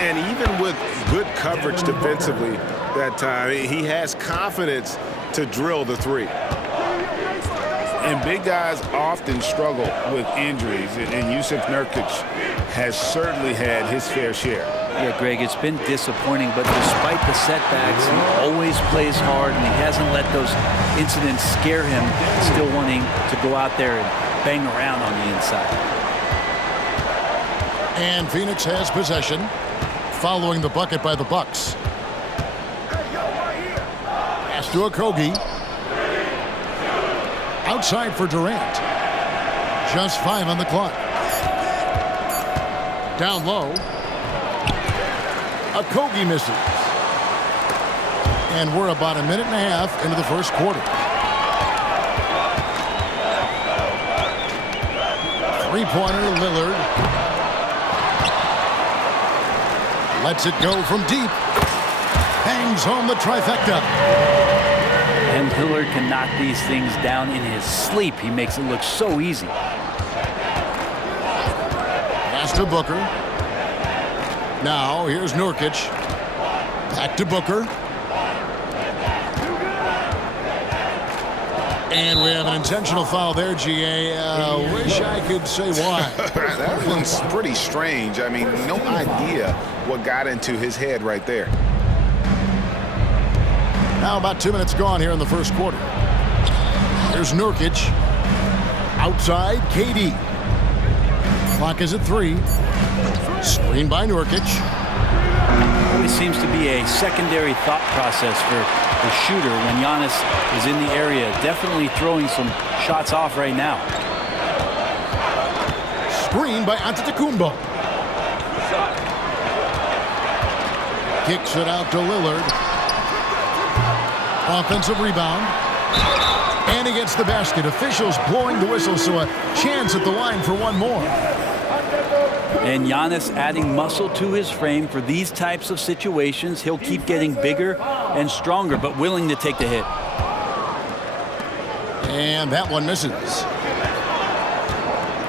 And even with good coverage defensively that time, he has confidence to drill the three. And big guys often struggle with injuries, and Jusuf Nurkic has certainly had his fair share. Yeah, Greg, it's been disappointing, but despite the setbacks, he always plays hard, and he hasn't let those incidents scare him, still wanting to go out there and bang around on the inside. And Phoenix has possession, following the bucket by the Bucks. Pass to Okogie. Outside for Durant. Just 5 on the clock. Down low. Okogie misses. And we're about a minute and a half into the first quarter. Three-pointer, Lillard. Lets it go from deep. Hangs home the trifecta. And Lillard can knock these things down in his sleep. He makes it look so easy. Pass to Booker. Now, here's Nurkic. Back to Booker. And we have an intentional foul there, GA. Wish I could say why. That one's pretty strange. I mean, no idea what got into his head right there. Now about 2 minutes gone here in the first quarter. Here's Nurkic. Outside, KD. Clock is at 3. Screen by Nurkic. Always seems to be a secondary thought process for the shooter when Giannis is in the area. Definitely throwing some shots off right now. Screen by Antetokounmpo. Kicks it out to Lillard. Offensive rebound. And he gets the basket. Officials blowing the whistle, so a chance at the line for one more. And Giannis adding muscle to his frame for these types of situations. He'll keep getting bigger and stronger, but willing to take the hit. And that one misses.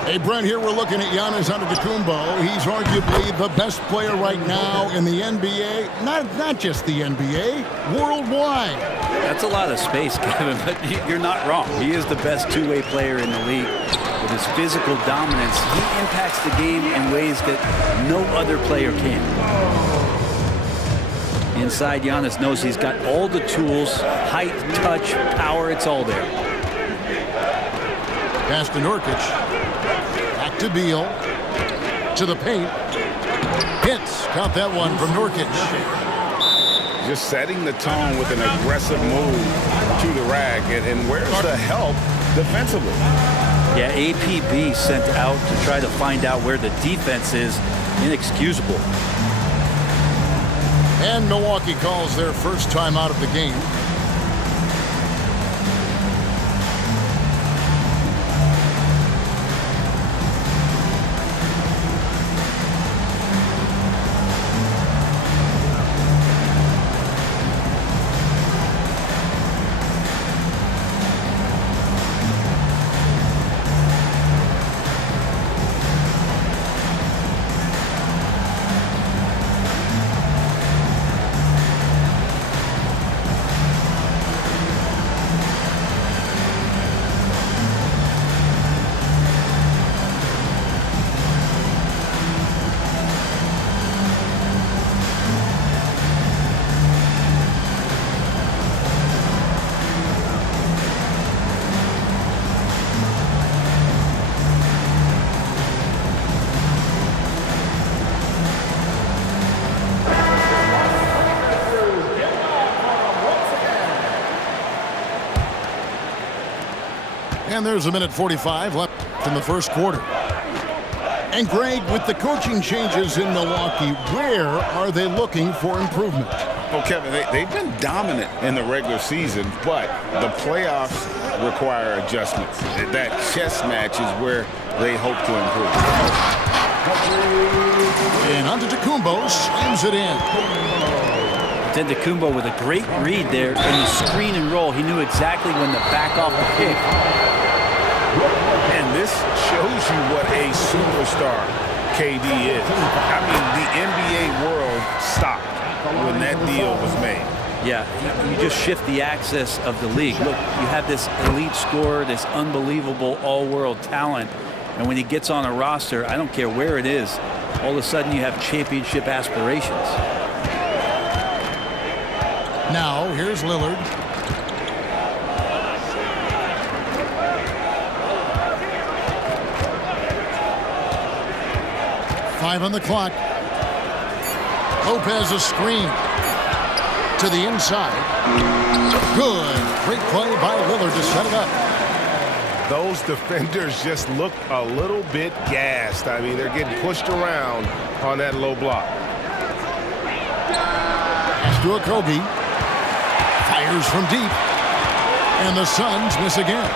Hey, Brent, here we're looking at Giannis Antetokounmpo. He's arguably the best player right now in the NBA. Not just the NBA, worldwide. That's a lot of space, Kevin, but you're not wrong. He is the best two-way player in the league. With his physical dominance, he impacts the game in ways that no other player can. Inside, Giannis knows he's got all the tools, height, touch, power, it's all there. Pass to Nurkic. Back to Beal. To the paint. Hits. Count that one from Nurkic. Just setting the tone with an aggressive move to the rack. And where's the help defensively? Yeah, APB sent out to try to find out where the defense is. Inexcusable. And Milwaukee calls their first time out of the game. And there's a minute 45 left in the first quarter. And Greg, with the coaching changes in Milwaukee, where are they looking for improvement? Well, Kevin, they've been dominant in the regular season, but the playoffs require adjustments. That chess match is where they hope to improve. And Antetokounmpo slams it in. Antetokounmpo with a great read there in the screen and roll. He knew exactly when to back off the pick. And this shows you what a superstar KD is. I mean, the NBA world that deal was made. Yeah, you just shift the axis of the league. Look, you have this elite scorer, this unbelievable all-world talent, and when he gets on a roster, I don't care where it is, all of a sudden you have championship aspirations. Now, here's Lillard. Five on the clock. Lopez a screen to the inside. Good. Great play by Lillard to set it up. Those defenders just look a little bit gassed. I mean, they're getting pushed around on that low block. Pass to Okogie. Fires from deep. And the Suns miss again.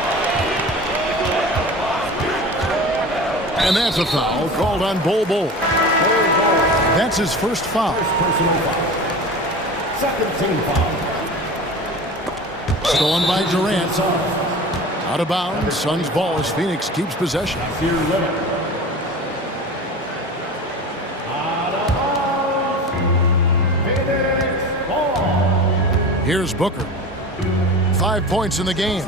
And that's a foul called on Bol Bol. That's his first foul. Second team foul. Stolen by Durant. Out of bounds. Suns ball as Phoenix keeps possession. Here's Booker. 5 points in the game.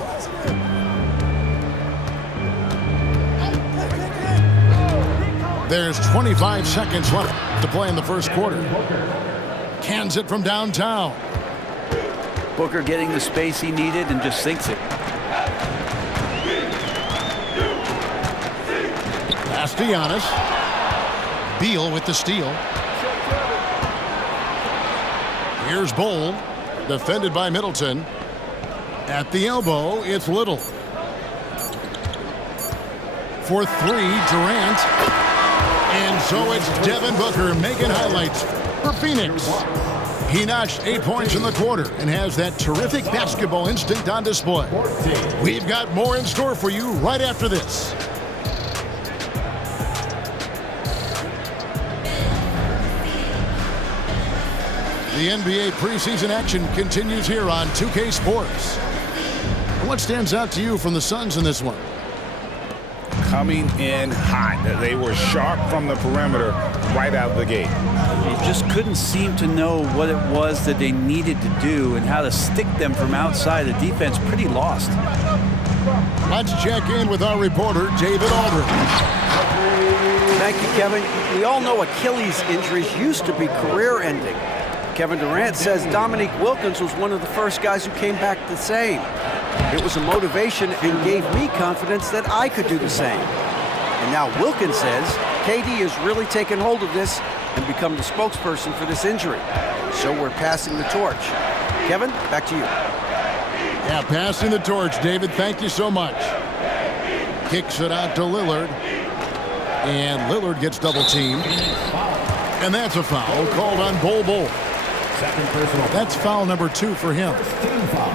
There's 25 seconds left to play in the first quarter. Cans it from downtown. Booker getting the space he needed and just sinks it. Pass to Giannis. Beal with the steal. Here's Bol. Defended by Middleton. At the elbow, it's Little. For three, Durant. And so it's Devin Booker making highlights for Phoenix. He notched 8 points in the quarter and has that terrific basketball instinct on display. We've got more in store for you right after this. The NBA preseason action continues here on 2K Sports. What stands out to you from the Suns in this one? Coming in hot. They were sharp from the perimeter right out of the gate. You just couldn't seem to know what it was that they needed to do and how to stick them from outside. The defense pretty lost. Let's check in with our reporter, David Aldridge. Thank you, Kevin. We all know Achilles injuries used to be career-ending. Kevin Durant says Dominique Wilkins was one of the first guys who came back the same. It was a motivation and gave me confidence that I could do the same. And now Wilkins says KD has really taken hold of this and become the spokesperson for this injury. So we're passing the torch. Kevin, back to you. Yeah, passing the torch, David. Thank you so much. Kicks it out to Lillard. And Lillard gets double teamed. And that's a foul called on Bol Bol. Second personal. That's foul number 2 for him. Team foul.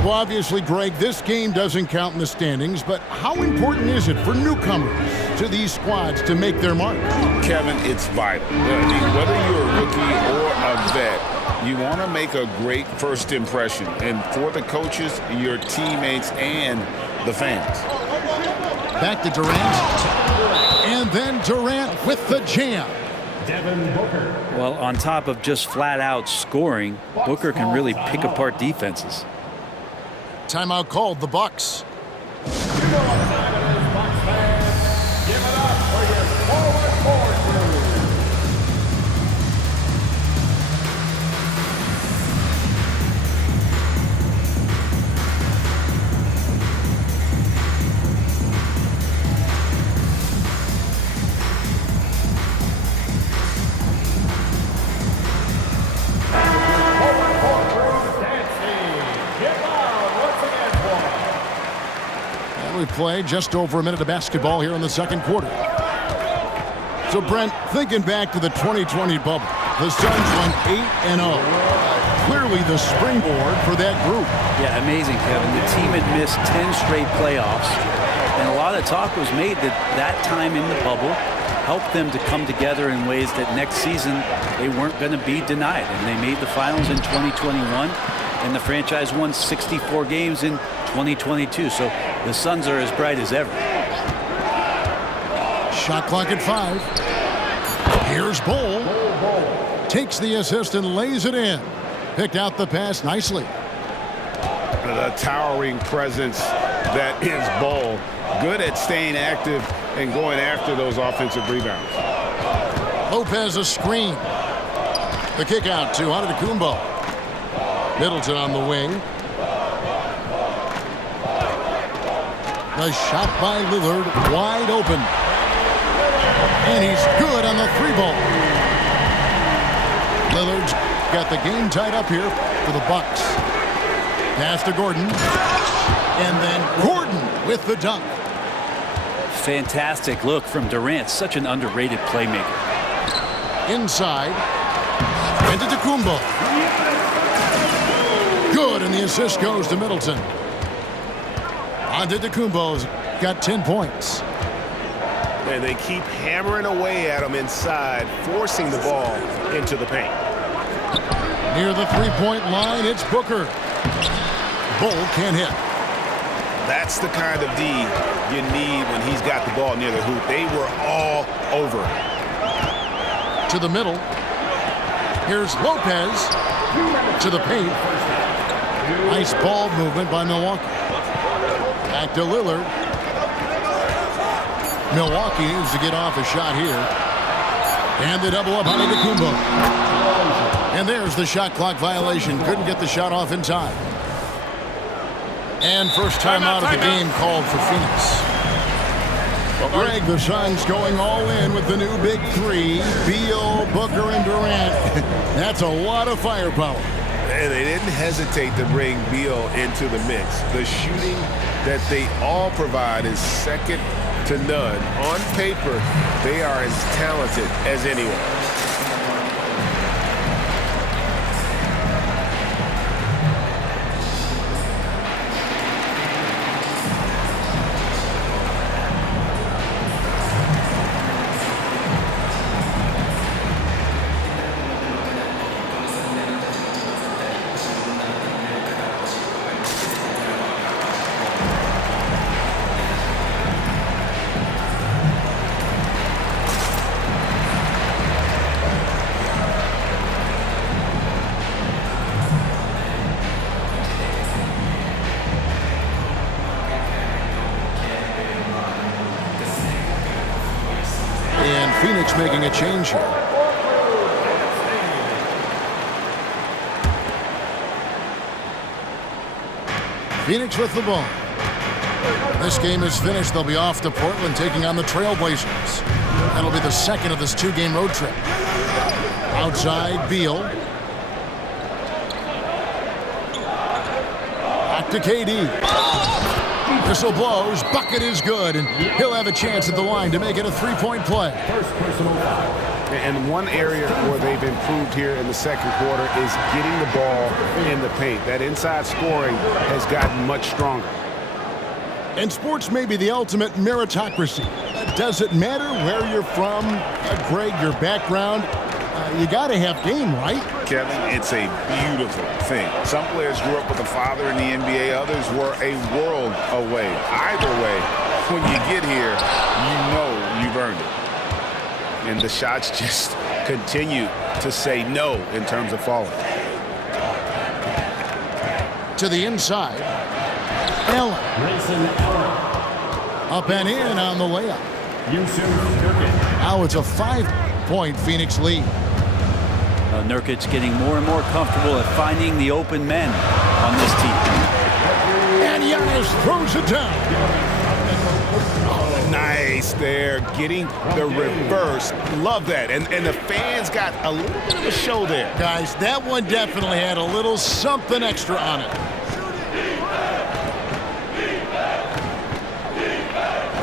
Well, obviously, Greg, this game doesn't count in the standings, but how important is it for newcomers to these squads to make their mark? Kevin, it's vital. I mean, whether you're a rookie or a vet, you want to make a great first impression. And for the coaches, your teammates, and the fans. Back to Durant. And then Durant with the jam. Devin Booker. Well, on top of just flat-out scoring, Booker can really pick apart defenses. Timeout called, the Bucks. We play just over a minute of basketball here in the second quarter. So, Brent, thinking back to the 2020 bubble, the Suns went 8-0. Clearly the springboard for that group. Yeah, amazing, Kevin. The team had missed 10 straight playoffs, and a lot of talk was made that that time in the bubble helped them to come together in ways that next season they weren't going to be denied. And they made the finals in 2021, and the franchise won 64 games in 2022. So the Suns are as bright as ever. Shot clock at 5. Here's Bol. takes the assist and lays it in. Picked out the pass nicely. The towering presence that is Bol. Good at staying active and going after those offensive rebounds. Lopez a screen. The kick out to Antetokounmpo. Middleton on the wing. The shot by Lillard wide open. And he's good on the three ball. Lillard's got the game tied up here for the Bucks. Pass to Gordon. And then Gordon with the dunk. Fantastic look from Durant. Such an underrated playmaker. Inside. Antetokounmpo. Good, and the assist goes to Middleton. Antetokounmpo's got 10 points. And they keep hammering away at him inside, forcing the ball into the paint. Near the three-point line, it's Booker. Bol can't hit. That's the kind of D you need when he's got the ball near the hoop. They were all over it. To the middle. Here's Lopez to the paint. Nice ball movement by Milwaukee. Back to Lillard. Milwaukee needs to get off a shot here. And the double up on Antetokounmpo. And there's the shot clock violation. Couldn't get the shot off in time. And first time out of the game called for Phoenix. Greg, the Suns going all in with the new big three. Beal, Booker, and Durant. That's a lot of firepower. And they didn't hesitate to bring Beal into the mix. The shooting that they all provide is second to none. On paper, they are as talented as anyone. Phoenix making a change here. Phoenix with the ball. This game is finished. They'll be off to Portland taking on the Trailblazers. That'll be the second of this two-game road trip. Outside, Beal. Back to KD. Whistle blows. Bucket is good, and he'll have a chance at the line to make it a three-point play. First personal foul. And one area where they've improved here in the second quarter is getting the ball in the paint. That inside scoring has gotten much stronger. And sports may be the ultimate meritocracy. Does it matter where you're from, Greg, your background? You got to have game, right? Kevin, it's a beautiful thing. Some players grew up with a father in the NBA. Others were a world away. Either way, when you get here, you know you've earned it. And the shots just continue to say no in terms of falling. To the inside. Allen. Up and in on the layup. Now it's a 5-point Phoenix lead. Nurkic getting more and more comfortable at finding the open men on this team. And Giannis throws it down. Oh, nice there, getting the reverse. Love that. And the fans got a little bit of a show there. Guys, that one definitely had a little something extra on it.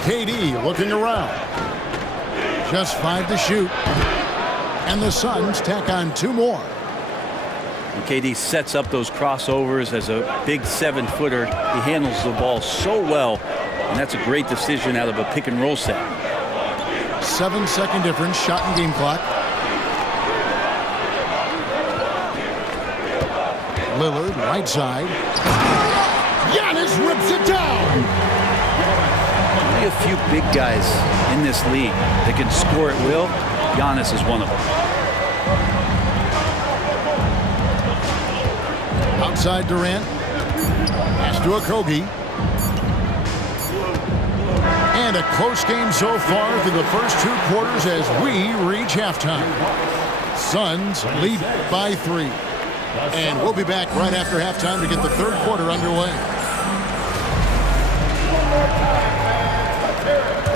KD looking around. Just 5 to shoot. And the Suns tack on 2 more. And KD sets up those crossovers as a big 7-footer. He handles the ball so well, and that's a great decision out of a pick-and-roll set. 7-second difference, shot and game clock. Lillard, right side. Giannis rips it down. Only a few big guys in this league that can score at will. Giannis is one of them. outside Durant. Pass to Okogie. And a close game so far through the first 2 quarters as we reach halftime. Suns lead by 3. And we'll be back right after halftime to get the third quarter underway.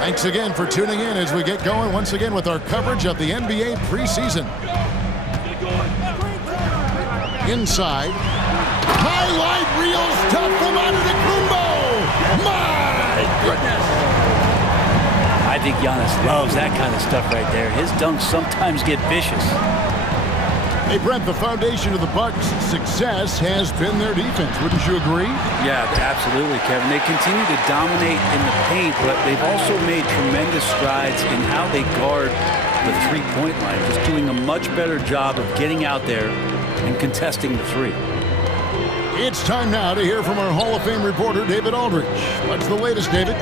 Thanks again for tuning in as we get going once again with our coverage of the NBA preseason. Inside. Highlight reels tough from Antetokounmpo. My goodness. I think Giannis loves that kind of stuff right there. His dunks sometimes get vicious. Hey, Brent, the foundation of the Bucks' success has been their defense. Wouldn't you agree? Yeah, absolutely, Kevin. They continue to dominate in the paint, but they've also made tremendous strides in how they guard the three-point line, just doing a much better job of getting out there and contesting the three. It's time now to hear from our Hall of Fame reporter, David Aldridge. What's the latest, David?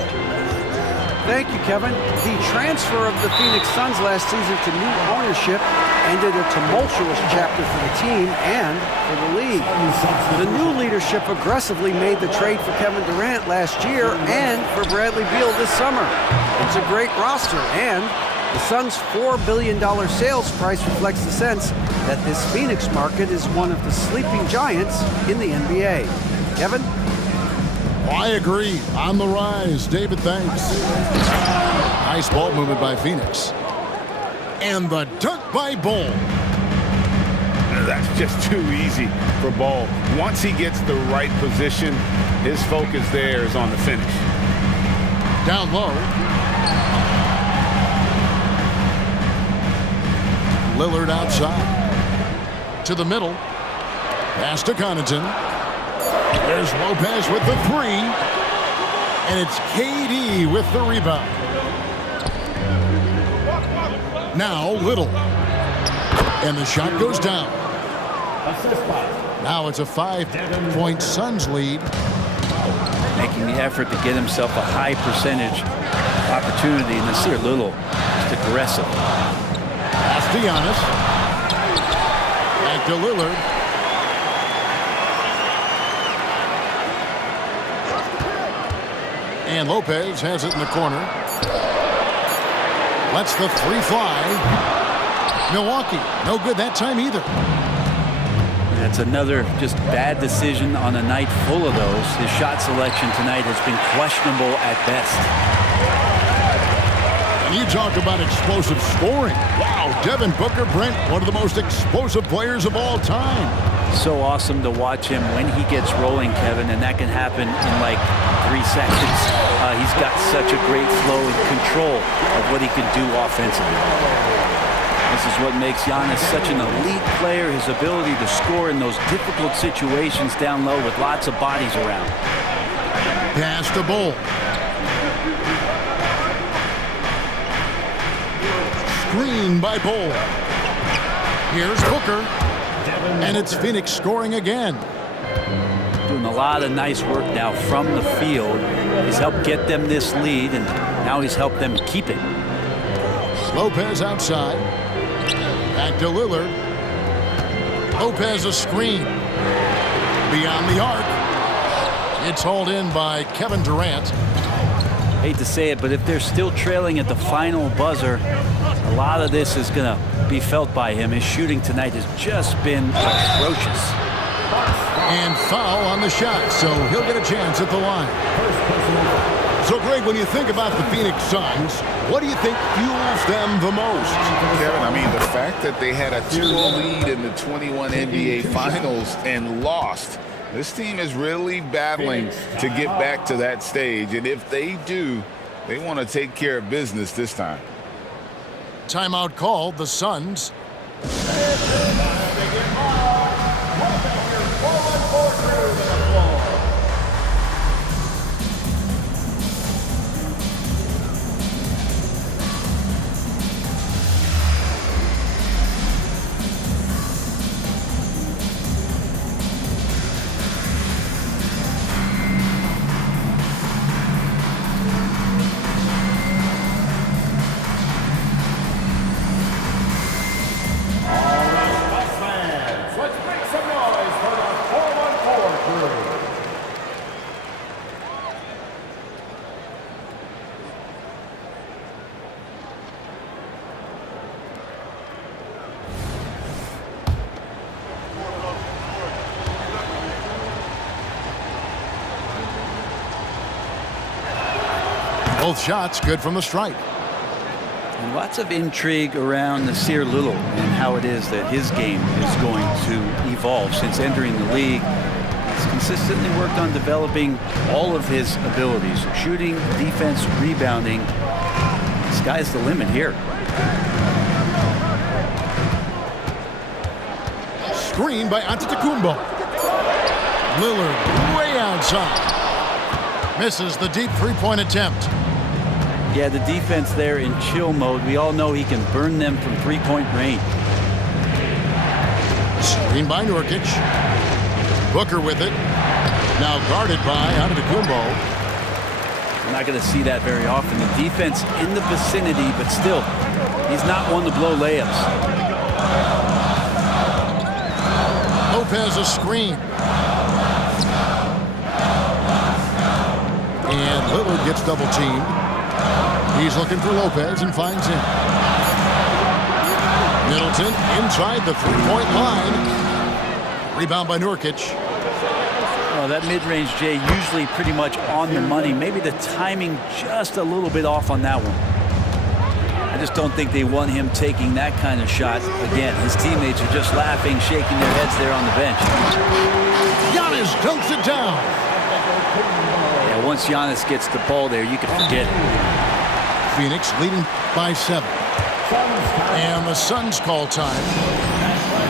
Thank you, Kevin. The transfer of the Phoenix Suns last season to new ownership ended a tumultuous chapter for the team and for the league. The new leadership aggressively made the trade for Kevin Durant last year and for Bradley Beal this summer. It's a great roster, and the Suns' $4 billion sales price reflects the sense that this Phoenix market is one of the sleeping giants in the NBA. Kevin? I agree. On the rise. David, thanks. Nice ball movement by Phoenix. And the dunk by Ball. That's just too easy for Ball. Once he gets the right position, his focus there is on the finish. Down low. Lillard outside. To the middle. Pass to Connaughton. There's Lopez with the 3. And it's KD with the rebound. Now Little. And the shot goes down. Now it's a 5-point Suns lead. Making the effort to get himself a high percentage opportunity. And this here Little, just aggressive. Pass to Giannis. Back to Lillard. And Lopez has it in the corner. Lets the 3 fly. Milwaukee, no good that time either. That's another just bad decision on a night full of those. His shot selection tonight has been questionable at best. And you talk about explosive scoring. Wow, Devin Booker, Brent, one of the most explosive players of all time. So awesome to watch him when he gets rolling, Kevin, and that can happen in like 3 seconds. He's got such a great flow and control of what he can do offensively. This is what makes Giannis such an elite player, his ability to score in those difficult situations down low with lots of bodies around. Pass to Ball. Screen by Ball. Here's Booker. And it's Phoenix scoring again. Doing a lot of nice work now from the field. He's helped get them this lead, and now he's helped them keep it. Lopez outside. Back to Lillard. Lopez a screen. Beyond the arc. It's hauled in by Kevin Durant. Hate to say it, but if they're still trailing at the final buzzer, a lot of this is going to be felt by him. His shooting tonight has just been atrocious. And foul on the shot, so he'll get a chance at the line. So, Greg, when you think about the Phoenix Suns, what do you think fuels them the most? Kevin, I mean, the fact that they had a 2-0 lead in the 21 NBA Finals and lost. This team is really battling to get back to that stage, and if they do, they want to take care of business this time. Timeout called, the Suns. Both shots good from the stripe. And lots of intrigue around Nasir Little and how it is that his game is going to evolve since entering the league. He's consistently worked on developing all of his abilities, shooting, defense, rebounding. Sky's the limit here. Screen by Antetokounmpo. Lillard way outside. Misses the deep three-point attempt. Yeah, the defense there in chill mode. We all know he can burn them from three-point range. Screen by Nurkic. Booker with it. Now guarded by Antetokounmpo. We're not going to see that very often. The defense in the vicinity, but still, he's not one to blow layups. Lopez a screen. And Lillard gets double teamed. He's looking for Lopez and finds him. Middleton inside the three-point line. Rebound by Nurkic. Oh, that mid-range, Jay, usually pretty much on the money. Maybe the timing just a little bit off on that one. I just don't think they want him taking that kind of shot. Again, his teammates are just laughing, shaking their heads there on the bench. Giannis dunks it down. Yeah, once Giannis gets the ball there, you can forget it. Phoenix leading by 7. And the Suns call time.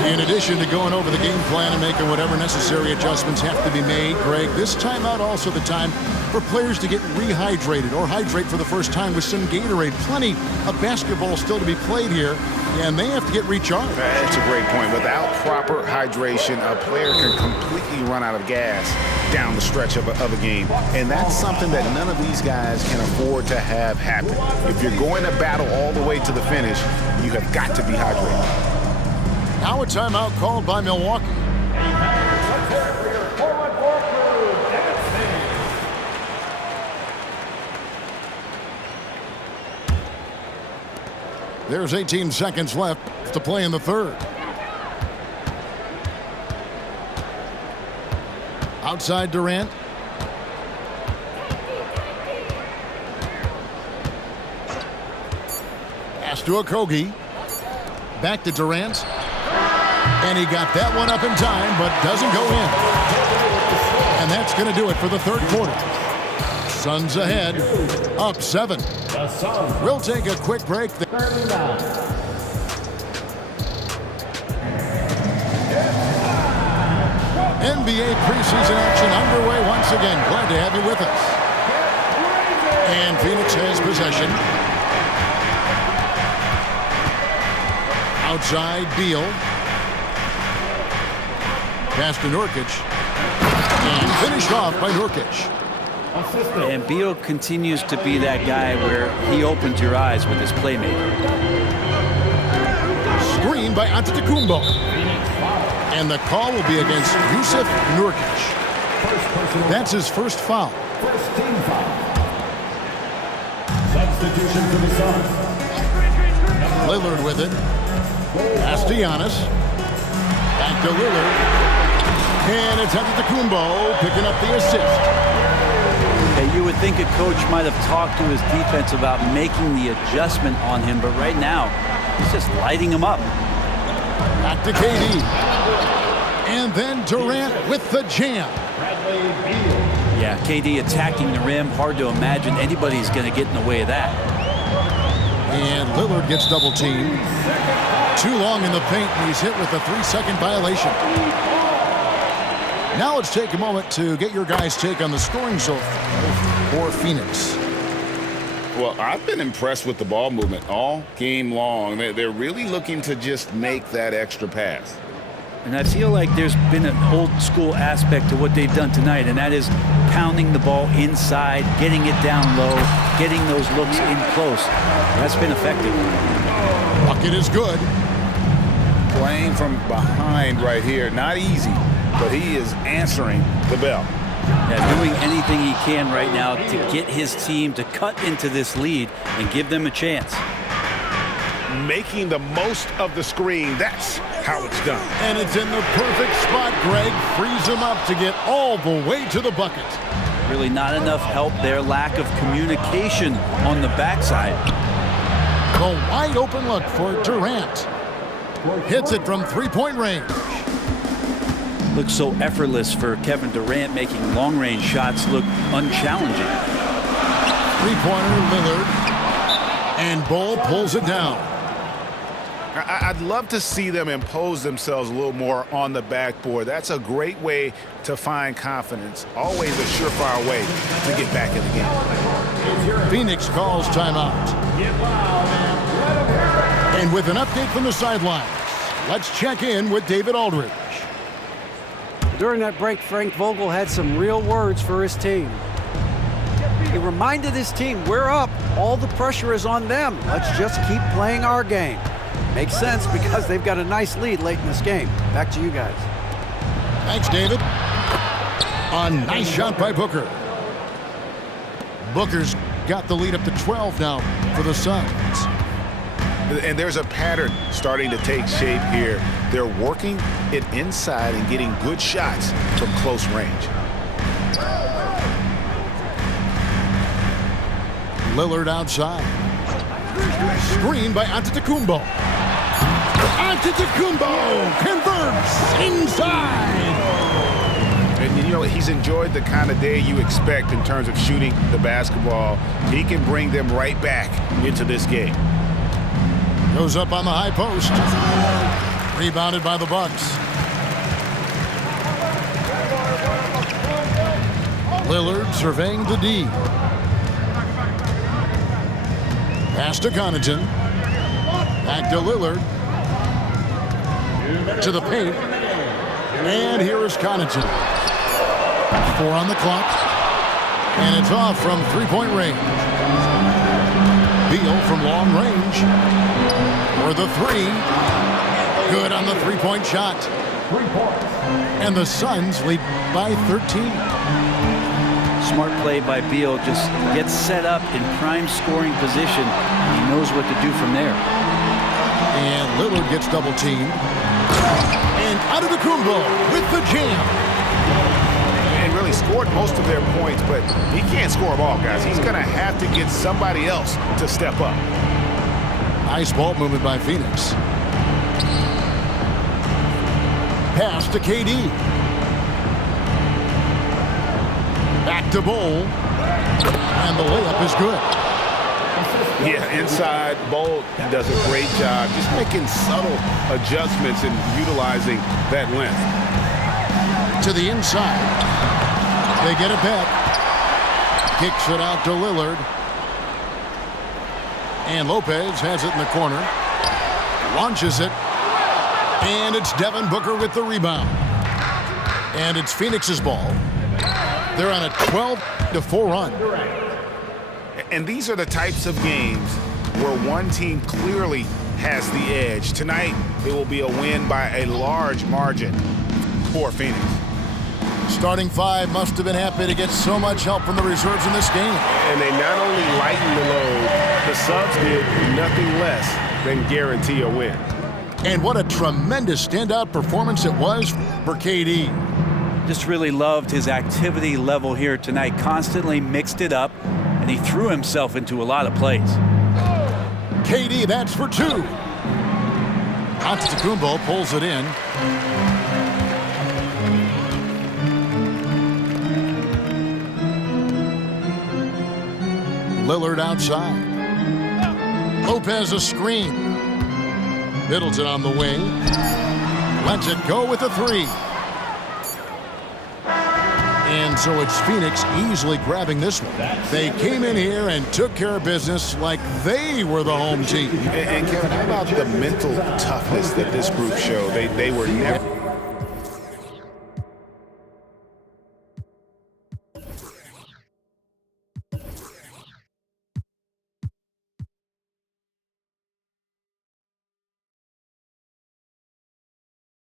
In addition to going over the game plan and making whatever necessary adjustments have to be made, Greg, this timeout also the time for players to get rehydrated or hydrate for the first time with some Gatorade. Plenty of basketball still to be played here, and they have to get recharged. That's a great point. Without proper hydration, a player can completely run out of gas down the stretch of a game. And that's something that none of these guys can afford to have happen. If you're going to battle all the way to the finish, you have got to be hydrated. Now a timeout called by Milwaukee. There's 18 seconds left to play in the third. Outside Durant. Pass to Okogie. Back to Durant. And he got that one up in time, but doesn't go in. And that's going to do it for the third quarter. Suns ahead, up 7. We'll take a quick break. NBA preseason action underway once again. Glad to have you with us. And Phoenix has possession. Outside Beal. Pass to Nurkic. And finished off by Nurkic. And Beal continues to be that guy where he opens your eyes with his playmaking. Screen by Antetokounmpo. And the call will be against Jusuf Nurkic. That's his first foul. First team foul. Substitution for the Suns. Lillard with it. Pass to Giannis. Back to Lillard. And it's Antetokounmpo picking up the assist. You would think a coach might have talked to his defense about making the adjustment on him, but right now, he's just lighting him up. Back to KD. And then Durant with the jam. Yeah, KD attacking the rim. Hard to imagine anybody's going to get in the way of that. And Lillard gets double teamed. Too long in the paint, and he's hit with a 3-second violation. Now let's take a moment to get your guys' take on the scoring so for Phoenix. Well, I've been impressed with the ball movement all game long. They're really looking to just make that extra pass. And I feel like there's been an old school aspect to what they've done tonight, and that is pounding the ball inside, getting it down low, getting those looks in close. That's been effective. Bucket is good. Playing from behind right here, not easy, but he is answering the bell. Yeah, doing anything he can right now to get his team to cut into this lead and give them a chance. Making the most of the screen, that's how it's done. And it's in the perfect spot, Greg. Frees him up to get all the way to the bucket. Really not enough help there. Lack of communication on the backside. The wide open look for Durant. Hits it from three-point range. Looks so effortless for Kevin Durant, making long-range shots look unchallenging. Three-pointer, Lillard. And Bol pulls it down. I'd love to see them impose themselves a little more on the backboard. That's a great way to find confidence. Always a surefire way to get back in the game. Phoenix calls timeout. And with an update from the sidelines, let's check in with David Aldridge. During that break, Frank Vogel had some real words for his team. He reminded his team, we're up. All the pressure is on them. Let's just keep playing our game. Makes sense because they've got a nice lead late in this game. Back to you guys. Thanks, David. A nice shot by Booker. Booker's got the lead up to 12 now for the Suns. And there's a pattern starting to take shape here. They're working it inside and getting good shots from close range. Lillard outside. Screen by Antetokounmpo. Antetokounmpo converts inside. And you know, he's enjoyed the kind of day you expect in terms of shooting the basketball. He can bring them right back into this game. Goes up on the high post. Rebounded by the Bucks. Lillard surveying the D. Pass to Connaughton. Back to Lillard. To the paint. And here is Connaughton. 4 on the clock. And it's off from three-point range. Beal from long range. For the three. Good on the three-point shot. 3 points. And the Suns lead by 13. Smart play by Beal. Just gets set up in prime scoring position. He knows what to do from there. And Lillard gets double-teamed. And Antetokounmpo with the jam. And really scored most of their points, but he can't score them all, guys. He's going to have to get somebody else to step up. Nice ball movement by Phoenix. Pass to KD. Back to Bol. And the layup is good. Yeah, inside, Bol does a great job just making subtle adjustments and utilizing that length. To the inside. They get it back. Kicks it out to Lillard. And Lopez has it in the corner. Launches it. And it's Devin Booker with the rebound. And it's Phoenix's ball. They're on a 12-4 run. And these are the types of games where one team clearly has the edge. Tonight, it will be a win by a large margin for Phoenix. Starting five must have been happy to get so much help from the reserves in this game. And they not only lightened the load, the subs did nothing less than guarantee a win. And what a tremendous standout performance it was for KD. Just really loved his activity level here tonight. Constantly mixed it up, and he threw himself into a lot of plays. KD, that's for 2. Antetokounmpo pulls it in. Lillard outside. Lopez a screen. Middleton on the wing. Lets it go with a 3. And so it's Phoenix easily grabbing this one. They came in here and took care of business like they were the home team. And Kevin, how about the mental toughness that this group showed? They were never